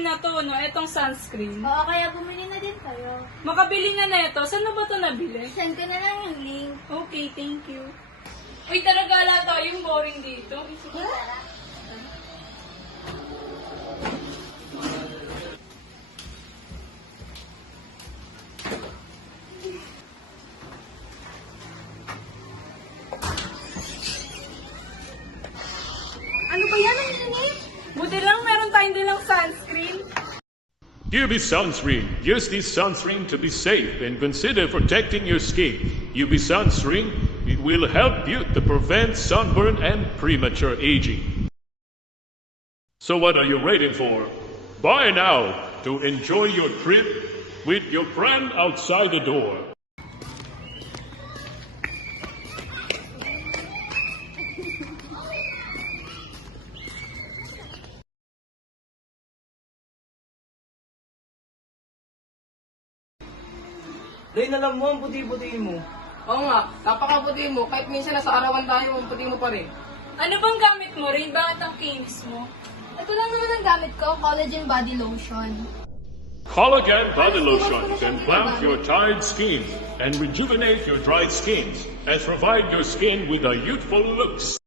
cream na to, no? Itong sunscreen. Oo, kaya bumili na din kayo. Makabili nga na ito. Saan mo ba ito nabili? Send ko na lang yung link. Okay, thank you. Uy, talaga lahat yung boring dito. Sige, Tara. Ano ba yan ang init? Buti lang meron tayong dilang sunscreen. UV Sunscreen. Use this sunscreen to be safe and consider protecting your skin. UV Sunscreen will help you to prevent sunburn and premature aging. So what are you waiting for? Buy now to enjoy your trip with your friend outside the door. Rain, alam mo, ang puti-puti mo. Oo nga, napakaputi mo. Kahit minsan nasa arawan tayo, ang puti mo pa rin. Ano bang gamit mo, Rain? Bakit ang kinis mo? Ito lang naman ang gamit ko, collagen body lotion. Collagen Body Lotion can plump your tired skin and rejuvenate your dried skins and provide your skin with a youthful looks.